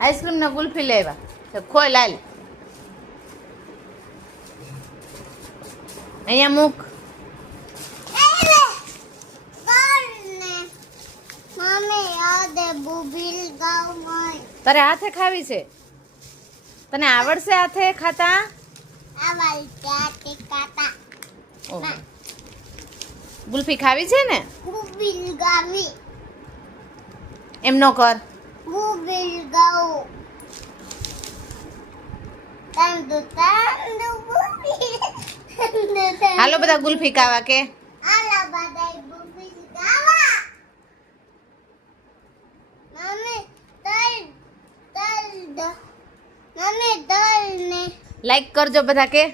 ice cream ને ગુલ્ફી લેવા તો ખોલ હાલ અહીંયા મૂક તારે હાથે ખાવી છે તને આવડશે હાથે ખાતા ગુલ્ફી ખાવી છે ને એમ નો કર હાલો બધા ગુલ્ફી ખાવા કે લાઈક કરજો બધા કે